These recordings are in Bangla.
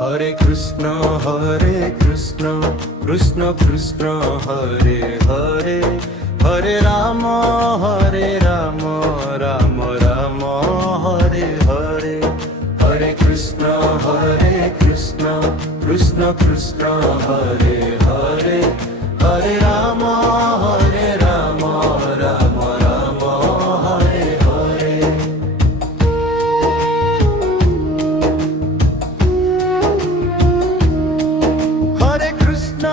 Hare Krishna Krishna Krishna Hare Hare, Hare Ram Ram Ram Hare Hare. Hare Krishna Krishna Krishna Hare Hare, Hare Ram Ram Ram Hare Hare. Hare Krishna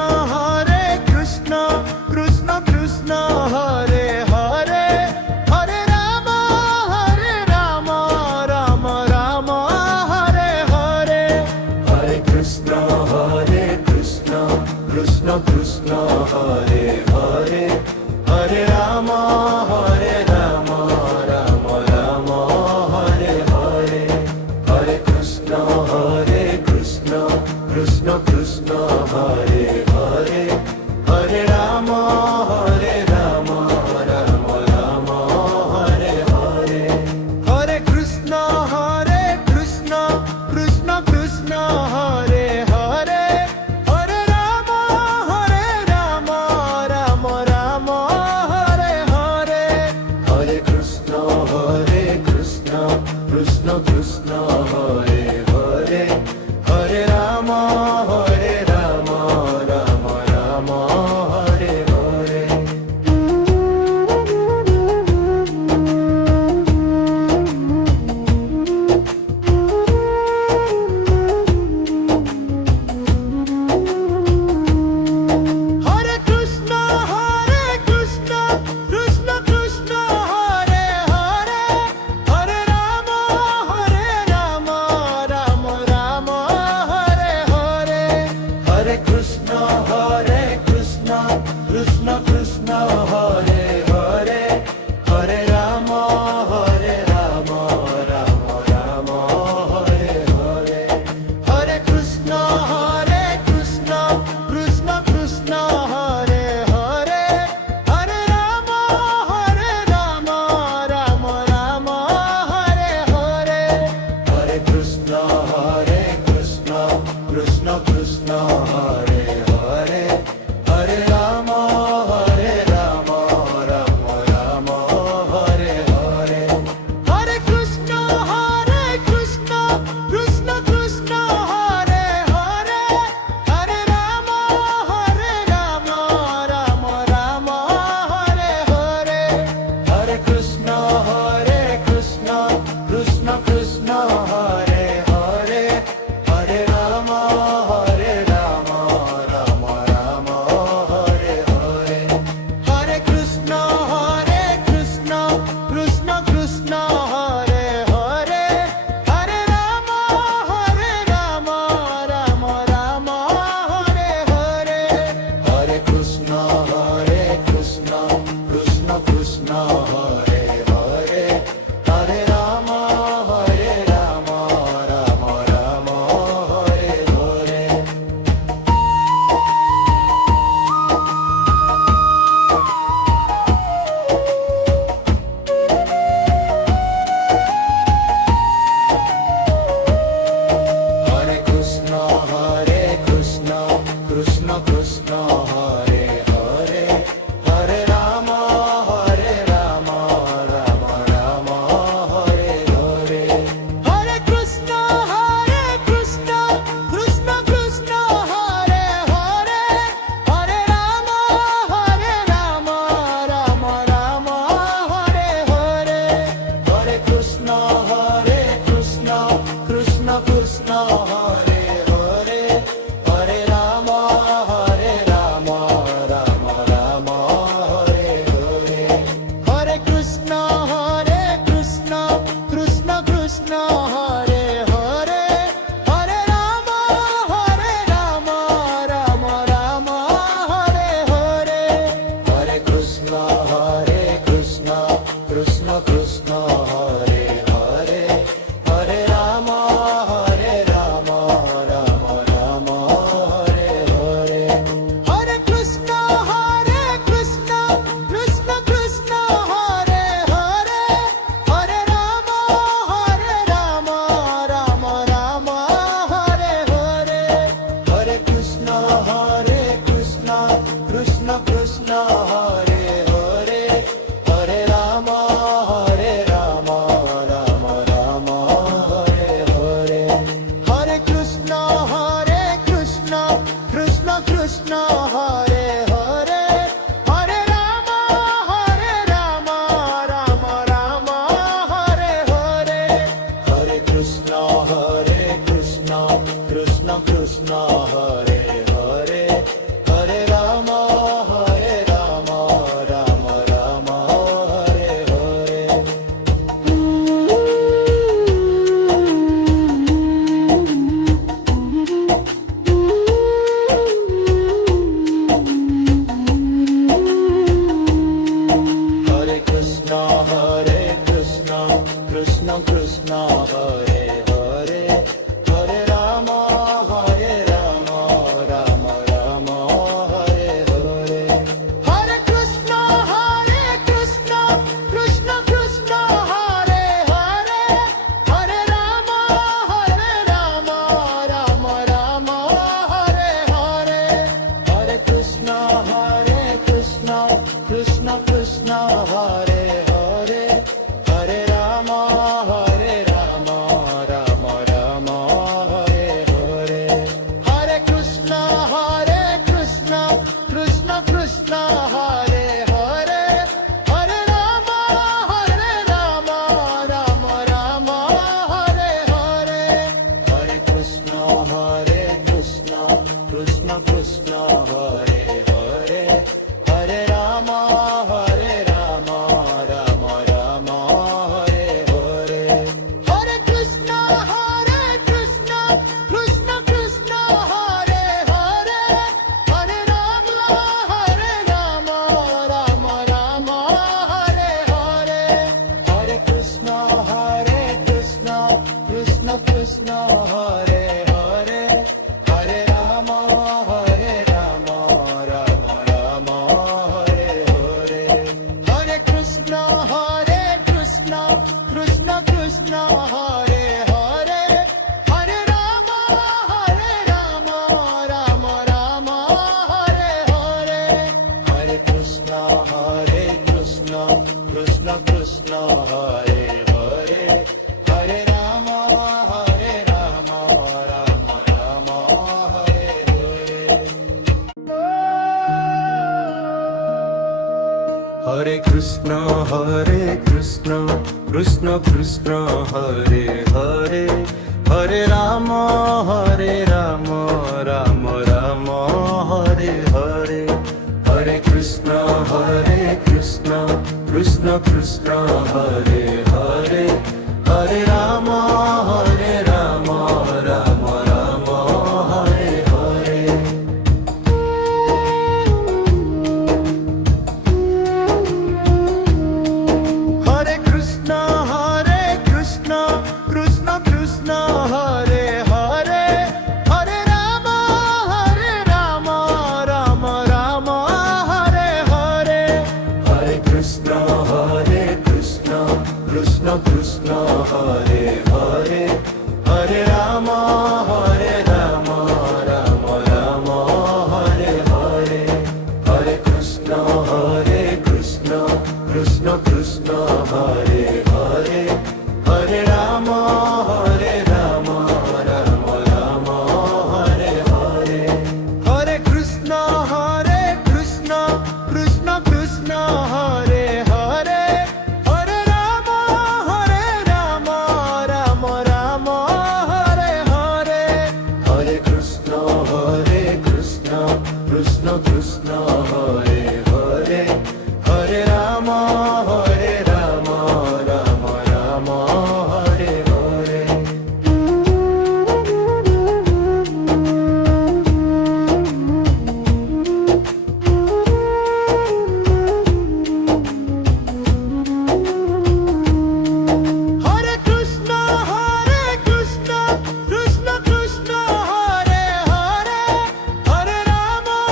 Krishna Krishna Hare Hare, Hare Ram Ram Ram Hare Hare. Hare Krishna Krishna Krishna Hare Hare, Hare Ram Ram Ram Hare Hare. Hare Krishna Krishna Krishna Hare Hare, Hare Ram Ram Ram Hare Hare. Hare Krishna Krishna Krishna Hare Hare, Hare Ram Ram Ram Hare Hare. Hare Krishna Krishna Krishna Hare Hare, Hare Ram Ram Ram Hare Hare. Hare Krishna Krishna Krishna Hare Hare, Hare Ram Ram Ram Hare Hare. Hare Krishna Krishna Krishna Hare Hare, Hare Ram Ram Ram Hare Hare. Hare Krishna Krishna Krishna Hare Hare, Hare Ram Ram Ram Hare Hare. Hare Krishna Krishna Krishna Hare Hare, Hare Ram Ram Ram Hare Hare. Hare Krishna Krishna Krishna Hare Hare, Hare Ram Ram Ram Hare Hare. Hare Krishna Krishna Krishna Hare Hare, Hare Ram Ram Ram Hare Hare. Hare Krishna Krishna Krishna Hare Hare, Hare Ram Ram Ram Hare Hare. Hare Krishna Krishna Krishna Hare Hare, Hare Ram Ram Ram Hare Hare. Hare Krishna Krishna Krishna Hare Hare, Hare Ram Ram Ram Hare Hare. Hare Krishna Krishna Krishna Hare Hare, Hare Ram Ram Ram Hare Hare. Hare Krishna Krishna Krishna Hare Hare, Hare Ram Ram Ram Hare Hare. Hare Krishna Krishna Krishna Hare Hare, Hare Ram Ram Ram Hare Hare. Hare Krishna Krishna Krishna Hare Hare, Krishna Hare Hare Hare Rama Rama Rama Hare Hare Hare Krishna Krishna Krishna Hare Hare Hare Rama Rama Rama Hare Hare Hare Krishna Krishna Krishna Hare Hare Hare Rama Rama Rama Hare Hare Hare Krishna Krishna Krishna Hare Hare Hare Rama Rama Rama Hare Hare Hare Krishna Krishna Krishna Hare Hare Hare Rama Rama Rama Hare Hare Hare Krishna Krishna Krishna Hare Hare Hare Rama Rama Rama Hare Hare Hare Krishna Krishna Krishna Hare Hare Hare Rama Rama Rama Hare Hare Hare Krishna Krishna Hare Hare Hare Rama Rama Rama Hare Hare Hare Krishna Krishna Krishna Hare Hare Hare Rama Rama Rama Hare Hare Hare Krishna Krishna Krishna Hare Hare Hare Rama Rama Rama Hare Hare Hare Krishna Krishna Krishna Hare Hare Hare Rama Rama Rama Hare Hare Hare Krishna Krishna Krishna Hare Hare Hare Rama Rama Rama Hare Hare Hare Krishna Krishna Krishna Hare Hare Hare Rama Rama Rama Hare Hare Hare Krishna Krishna Krishna Hare Hare Hare Rama Rama Rama Hare Hare Hare Krishna Krishna Krishna Hare Hare Hare Rama Rama Rama Hare Hare Hare Krishna Krishna Krishna Hare Hare Hare Rama Rama Rama Hare Hare Hare Krishna Krishna Krishna Hare Hare Hare Rama Rama Rama Hare Hare Hare Krishna Krishna Krishna Hare Hare Hare Rama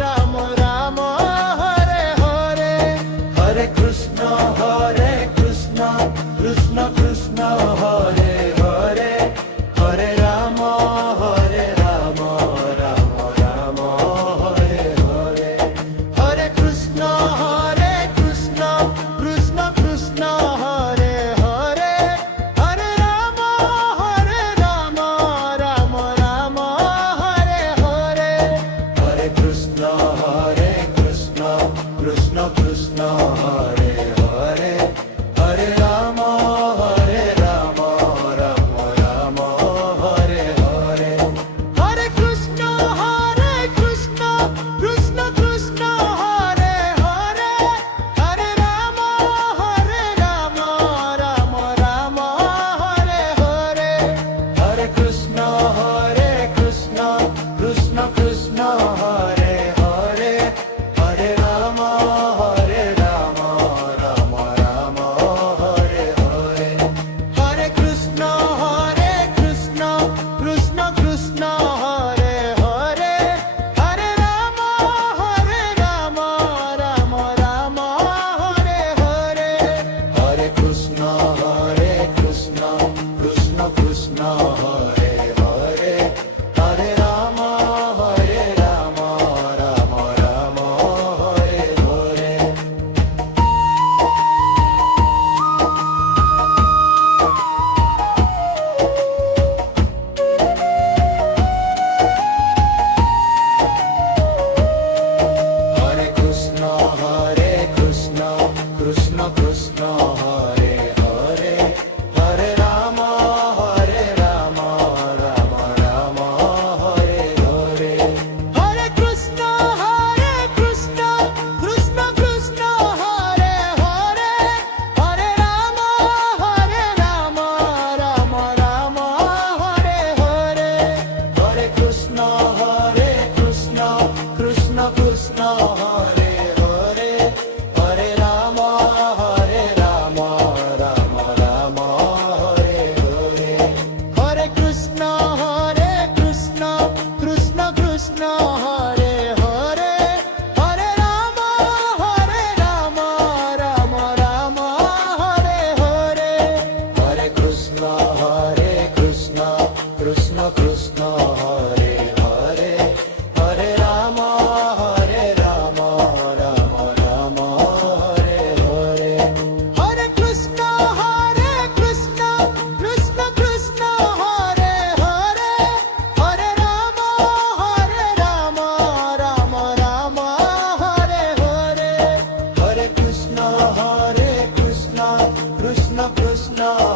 Rama Rama Hare Hare Hare Krishna Krishna Krishna Hare Hare Hare Rama Rama Rama Hare Hare Hare Krishna Krishna Krishna Hare Hare Hare Rama Rama Rama Hare Hare Hare Krishna Krishna Hare Hare Hare Rama Rama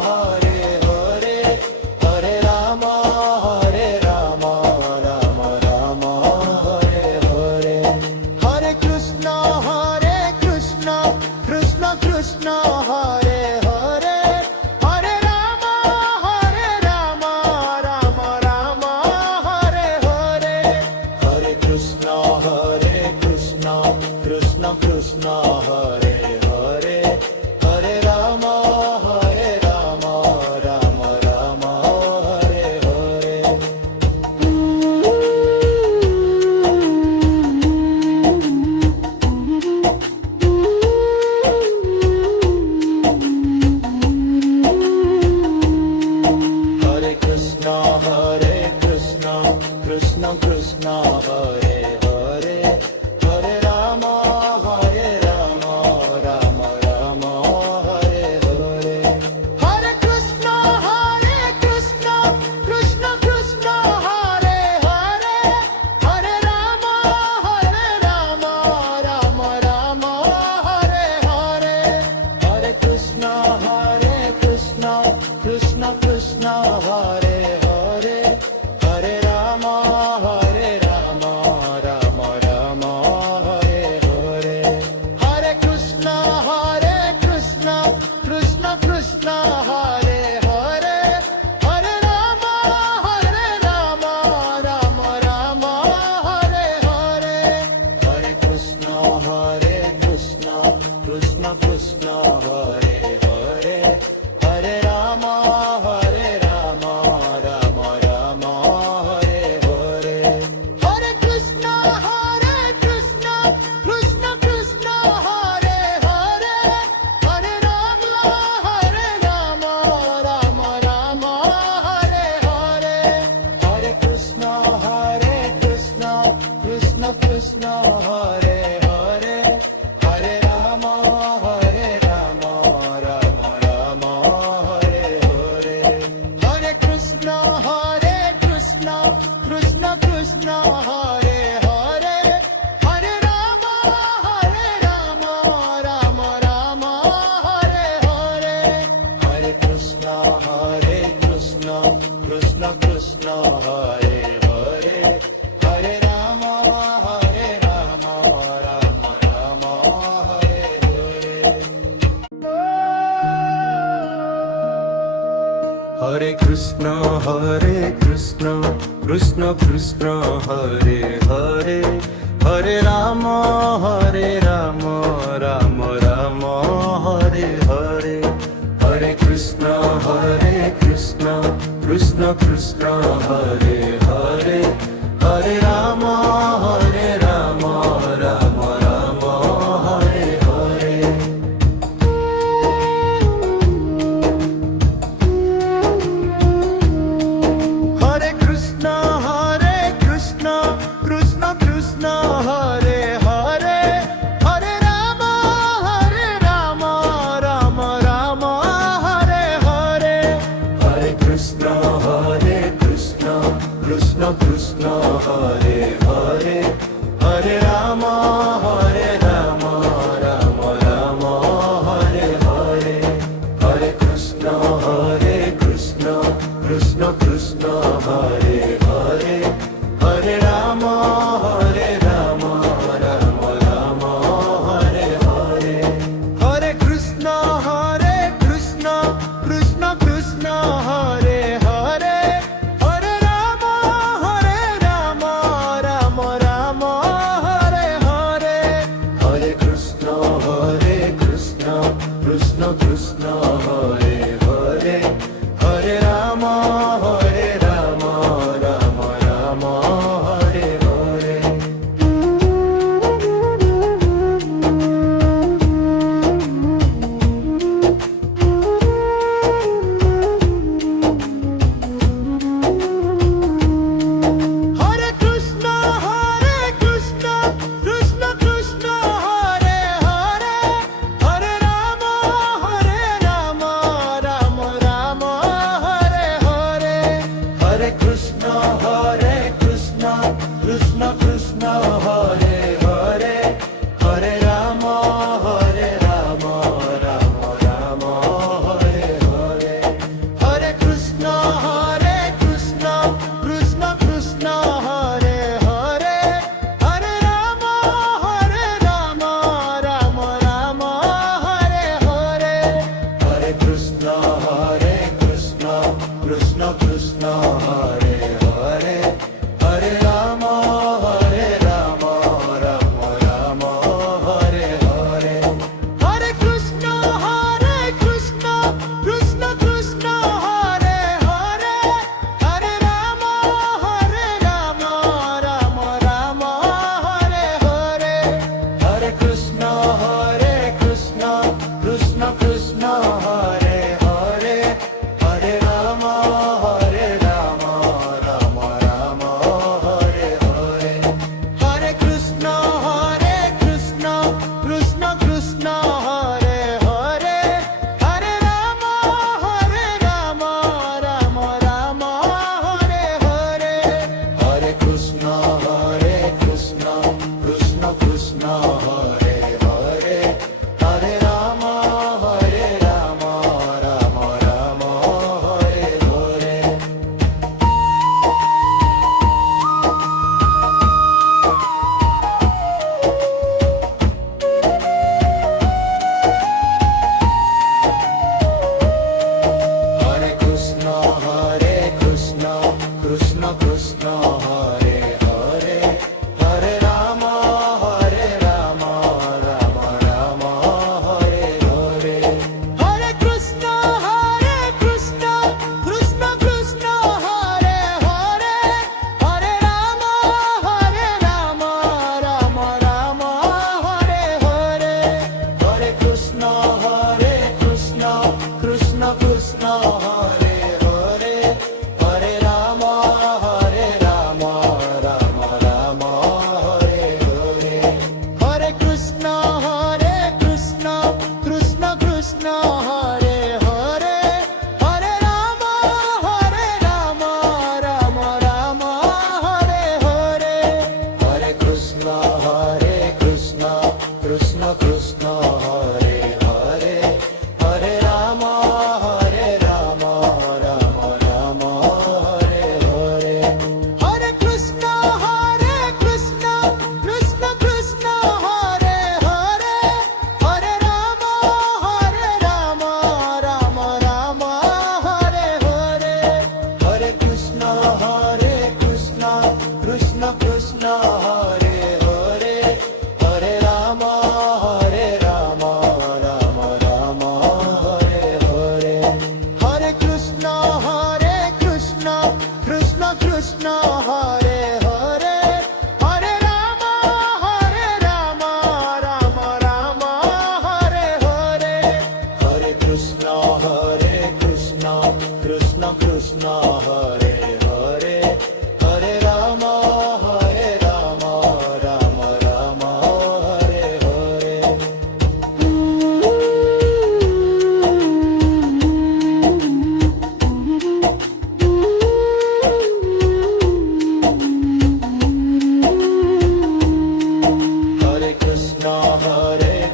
Hare Hare Hare Rama Rama Rama Hare Hare Hare Krishna Krishna Krishna Hare Hare Hare Rama Rama Rama Hare Hare Hare Krishna Krishna Krishna Hare Hare Hare Rama Rama Rama Hare Hare Hare Krishna Krishna Krishna Hare Hare Hare Rama Rama Rama Hare Hare Hare Krishna Krishna Krishna Hare Hare Hare Rama Rama Rama Hare Hare Hare Krishna Krishna Krishna Hare Hare Hare Rama Rama Rama Hare Hare Hare Krishna Krishna Krishna Hare Hare Hare Rama Rama Rama Hare Hare Hare Krishna Krishna Krishna Hare Hare Hare Rama Rama Rama Hare Hare Hare Krishna Krishna Krishna Hare Hare Hare Rama Rama Rama Hare Hare Hare Krishna Krishna Hare Hare Hare Rama Rama Rama Hare Hare Hare Krishna Krishna Krishna Hare Hare Hare Rama Rama Rama Hare Hare Hare Krishna Krishna Krishna Hare Hare Hare Rama Rama Rama Hare Hare Hare Krishna Krishna Krishna Hare Hare Hare Rama Rama Rama Hare Hare Hare Krishna Krishna Krishna Hare Hare Hare Rama Rama Rama Hare Hare Hare Krishna Krishna Krishna Hare Hare Hare Rama Rama Rama Hare Hare Hare Krishna Krishna Krishna Hare Hare Hare Rama Rama Rama Hare Hare Hare Krishna Krishna Krishna Hare Hare Hare Rama Rama Rama Hare Hare Hare Krishna Krishna Krishna Hare Hare Hare Rama Rama Rama Hare Hare Hare Krishna Krishna Krishna Hare Hare Hare Hare, Hare Rama, Rama Rama, Hare Hare. Hare Krishna, Krishna Krishna, Hare Hare, Hare Rama, Rama Rama, Hare Hare. Hare Krishna, Krishna Krishna, Hare Hare, Hare Rama, Rama Rama, Hare Hare. Hare Krishna, Krishna Krishna, Hare Hare, Hare Rama, Rama Rama, Hare Hare. Hare Krishna, Krishna Krishna, Hare Hare, Hare Rama, Rama Rama, Hare Hare. Hare Krishna, Krishna Krishna, Hare Hare, Hare Rama, Rama Rama, Hare Hare. Hare Krishna, Krishna Krishna, Hare Hare, Hare Rama, Rama Rama, Hare Hare. Hare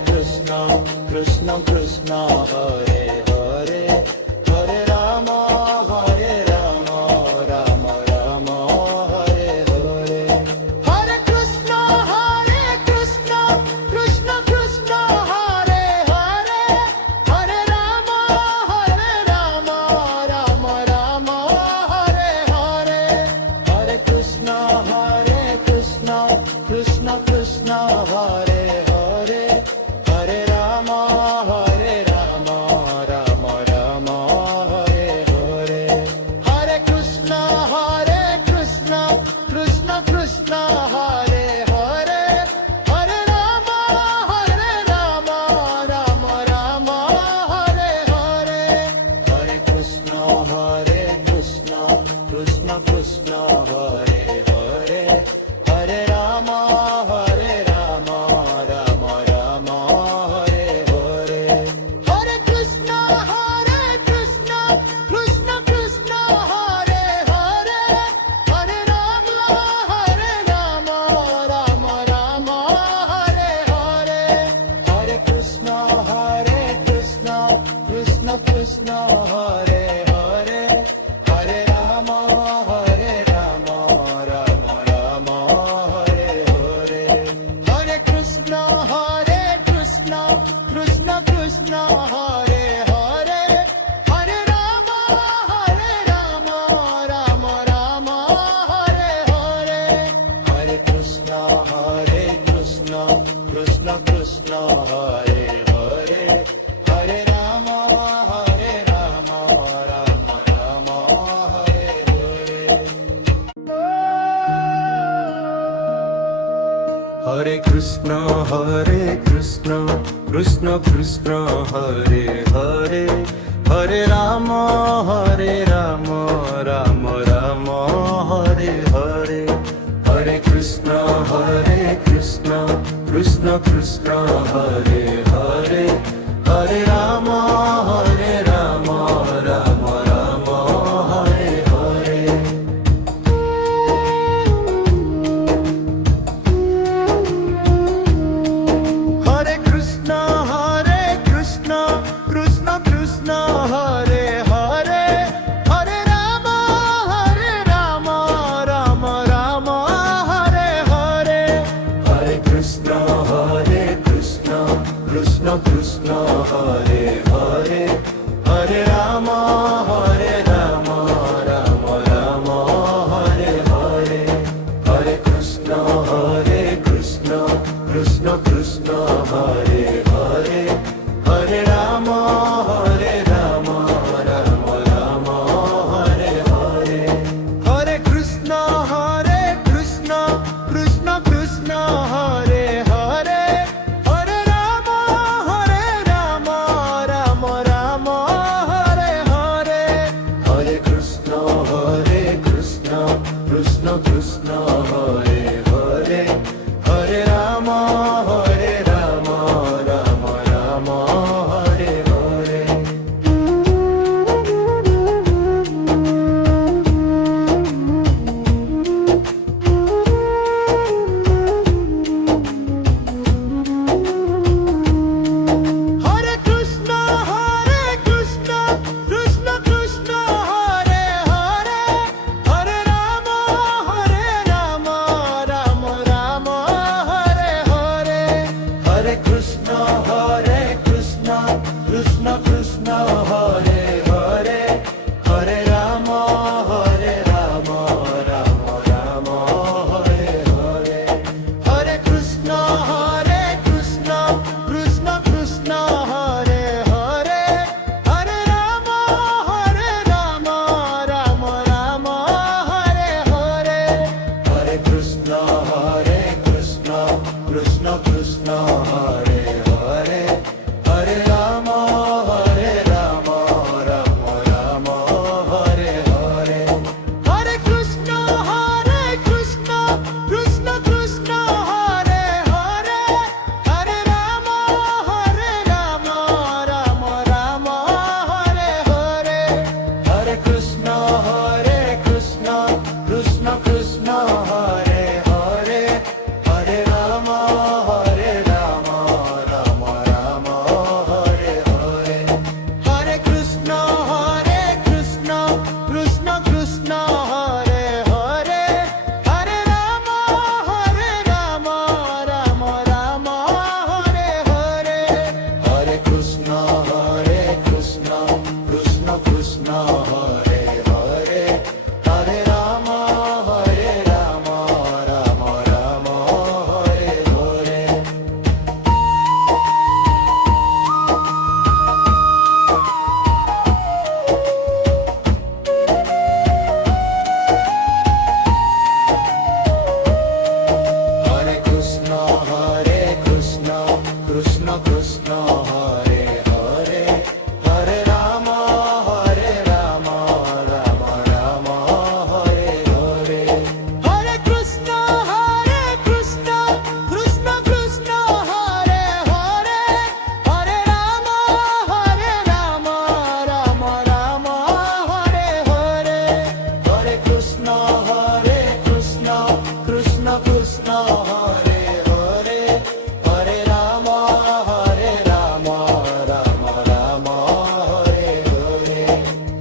Krishna, Krishna Krishna, Hare Hare, Hare Rama, Rama Rama, Hare Hare. Hare Krishna, Krishna Krishna, Hare Hare, Hare Rama, Rama Rama, Hare Hare. Hare Krishna, Krishna Krishna, Hare Hare, Hare Rama, Rama Rama, Hare Hare. Hare Krishna, Krishna Krishna, Hare Hare, Hare Rama, Rama Rama, Hare Hare. Hare Krishna, Krishna Krishna, Hare Hare, Hare Rama, Rama Rama, Hare Hare. Hare Krishna, Krishna Krishna, Hare Hare, Hare Rama, Rama Rama, Hare Hare. Hare Krishna, Krishna Krishna, Hare Hare, Hare Rama, Rama Rama, Hare Hare. Hare Krishna, Krishna Krishna, Hare Hare, Hare Rama, Rama Rama, Hare Hare. Hare Krishna, Krishna Krishna, Hare Hare, Hare Rama, Rama Rama, Hare Hare. Hare Krishna, Krishna Krishna, Hare Hare, Hare Rama, Rama Rama, Hare Hare. Hare Krishna, Krishna Krishna, Hare Hare, Hare Rama, Rama Rama, Hare Hare. Hare Krishna, Krishna Krishna, Hare Hare, Hare Rama, Rama Rama, Hare Hare. Hare Krishna, Krishna Krishna, Krishna Hare Hare Hare Ram Ram Ram Hare Hare Hare Krishna Krishna Krishna Hare Hare Hare Ram Ram Ram Hare Hare Hare Krishna Krishna Krishna Krishna Hare Hare Hare Ram Ram Ram Hare Hare Hare Krishna Krishna Krishna Krishna Hare Hare Hare Ram Ram Ram Hare Hare Hare Krishna Krishna Krishna Krishna Hare Hare Hare Ram Ram Ram Hare Hare Hare Krishna Krishna Krishna Krishna Hare Hare Hare Ram Ram Ram Hare Hare Hare Krishna Krishna Krishna Krishna Hare Hare Hare Ram Ram Ram Hare Hare Hare Krishna Krishna Krishna Krishna Hare Hare Hare Ram Ram Ram Hare Hare Hare Krishna Krishna Krishna Krishna Hare Hare Hare Ram Ram Ram Hare Hare Hare Krishna Krishna Krishna Krishna Hare Hare Hare Ram Ram Ram Hare Hare Hare Krishna Krishna Krishna Krishna Hare Hare Hare Ram Ram Ram Hare Hare Hare Krishna Krishna Krishna Krishna Hare Hare Hare Ram Ram Ram Hare Hare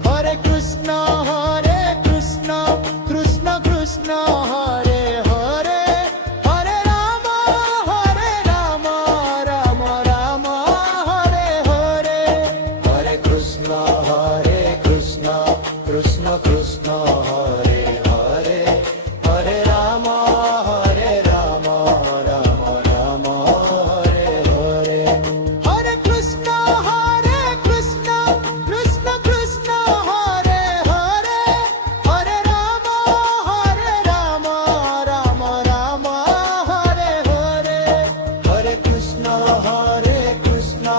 Hare Krishna Krishna Krishna Krishna Hare Hare Hare Ram Ram Ram Hare Hare Hare Krishna Krishna Krishna Krishna Hare Hare Hare Ram Ram Ram Hare Hare Hare Krishna Krishna Krishna Krishna Hare Hare Hare Ram Ram Ram Hare Hare Hare Krishna Krishna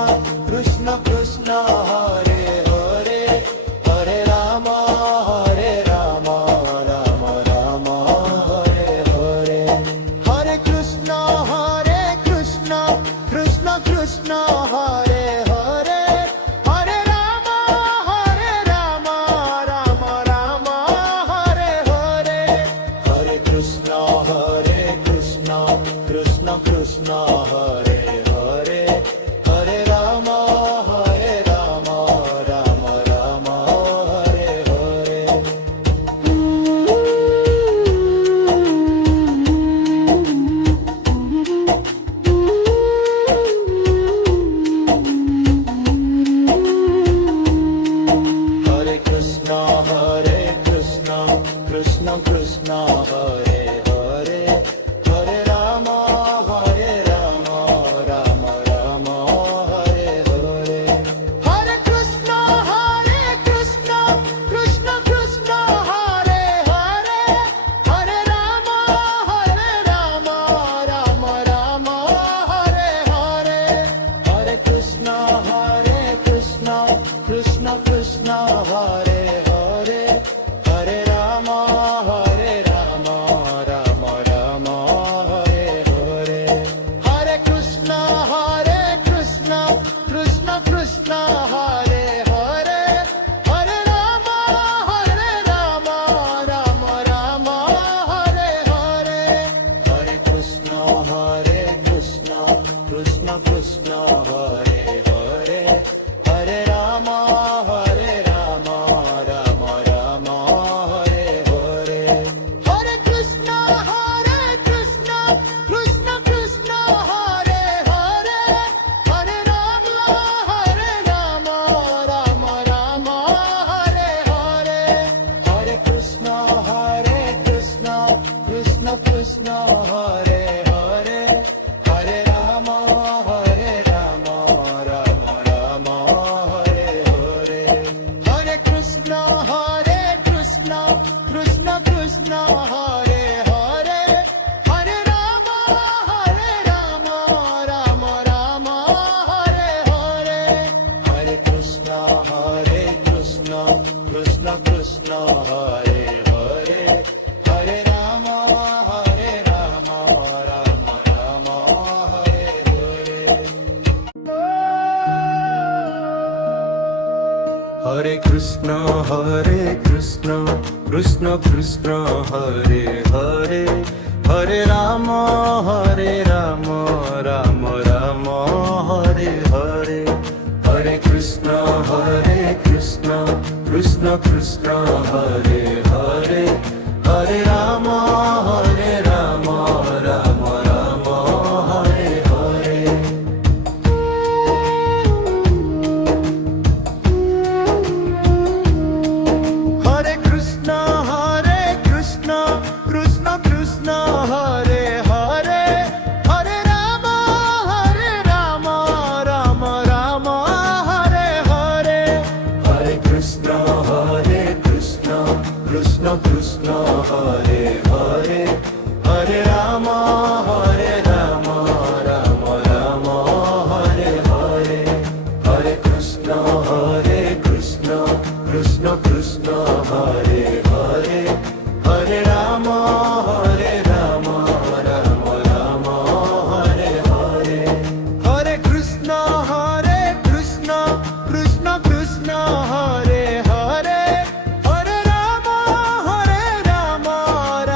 Krishna Krishna Hare Hare Hare Ram Ram Ram Hare Hare Hare Krishna Krishna Krishna Krishna Hare Hare Hare Ram Ram Ram Hare Hare Hare Krishna Krishna Krishna Krishna Hare Hare Hare Ram Ram Ram Hare Hare Hare Krishna Krishna Krishna Krishna Hare Hare Hare Ram Ram Ram Hare Hare Hare Krishna Krishna Krishna Krishna Hare Hare Hare Ram Ram Ram Hare Hare Hare Krishna Krishna Krishna Hare Hare Hare Ram Ram Hare Krishna, Krishna Krishna, Hare Hare, Hare Rama, Rama Rama, Hare Hare, Hare Krishna, Krishna Krishna, Hare Hare, Hare Rama, Rama Rama, Hare Hare. Hare Krishna, Krishna Krishna, Hare Hare, Hare Rama, Rama Rama, Hare Hare, Hare Krishna, Krishna Krishna, Hare Hare, Hare Rama, Rama Rama, Hare Hare. Hare Krishna, Krishna Krishna, Hare Hare, Hare Rama, Rama Rama, Hare Hare, Hare Krishna, Krishna Krishna, Hare Hare, Hare Rama, Rama Rama, Hare Hare, Hare Krishna, Krishna Krishna, Hare Hare, Hare Rama, Rama Rama, Hare Hare, Hare Krishna, Krishna Krishna, Hare Hare, Hare Rama, Rama Rama, Hare Hare, Hare Krishna, Krishna Krishna, Hare Hare, Hare Rama,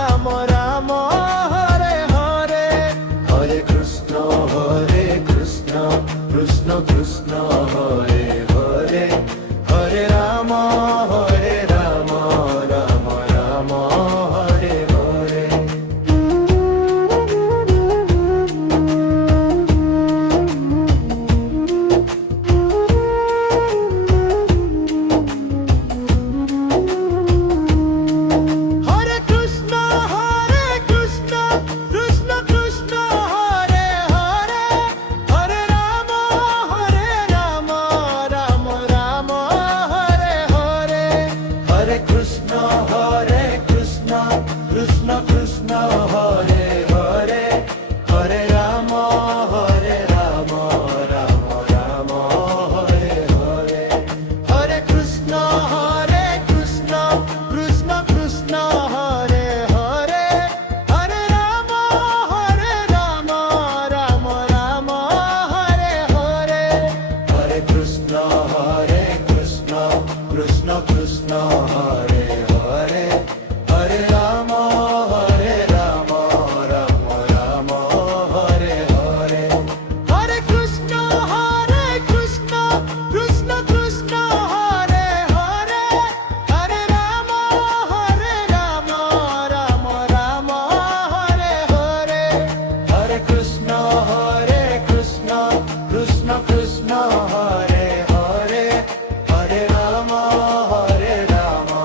Rama Rama, Hare Hare. Hare Krishna, Krishna Krishna, Hare Hare, Hare Rama, Rama Rama, Hare Hare, Hare Krishna, Krishna Krishna, Hare Hare, Hare Rama, Rama Rama, Hare Hare, Hare Krishna, Krishna Krishna, Hare Hare, Hare Rama, Rama Rama, Hare Hare, Hare Krishna, Krishna Krishna, Hare Hare, Hare Rama, Rama Rama, Hare Hare, Hare Krishna, Krishna Krishna, Hare Hare, Hare Rama, Rama Rama, Hare Hare, Hare Krishna, Krishna Krishna, Hare Hare, Hare Rama, Rama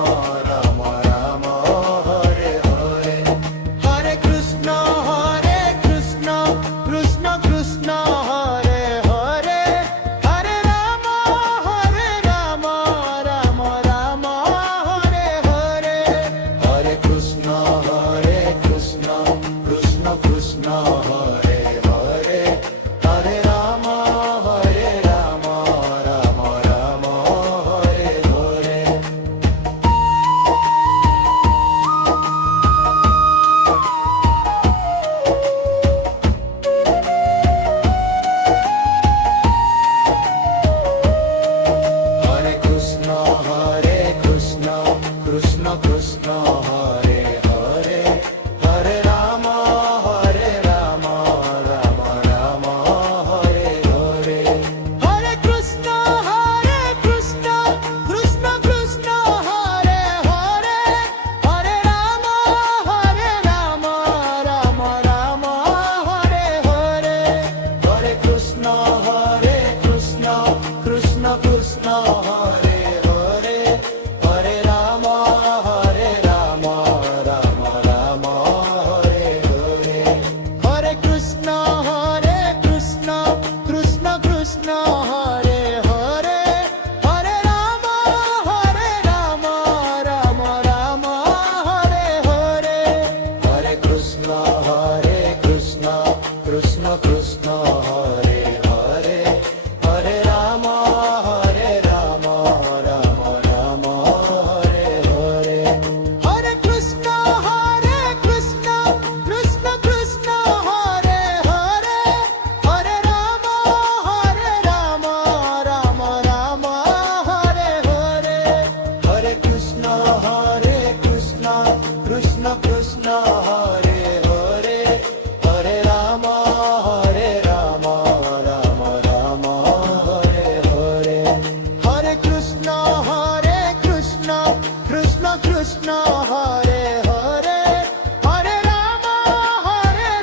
Krishna Hare Hare Hare Rama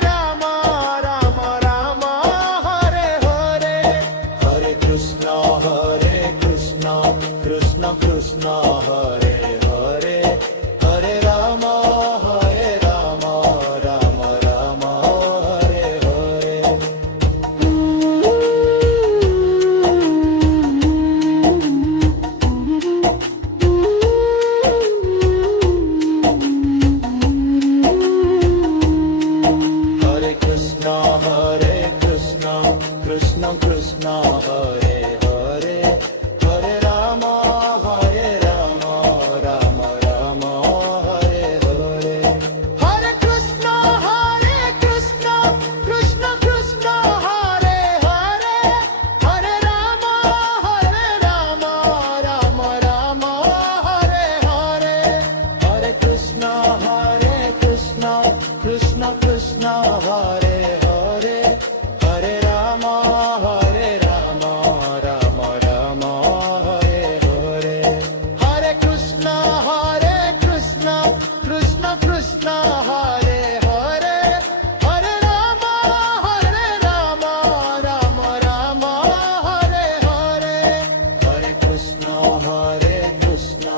Rama Rama Hare Hare Hare Krishna Krishna Krishna Hare Hare Hare Rama Rama Rama Hare Hare Hare Krishna Krishna Krishna Hare Hare Hare Rama Rama Rama Hare Hare Hare Krishna Krishna Krishna Hare Hare Hare Rama Rama Rama Hare Hare Hare Krishna Krishna Krishna Hare Hare Hare Rama Rama Rama Hare Hare Hare Krishna Krishna Krishna Hare Hare Hare Rama Rama Rama Hare Hare Hare Krishna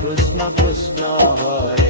Krishna Krishna Hare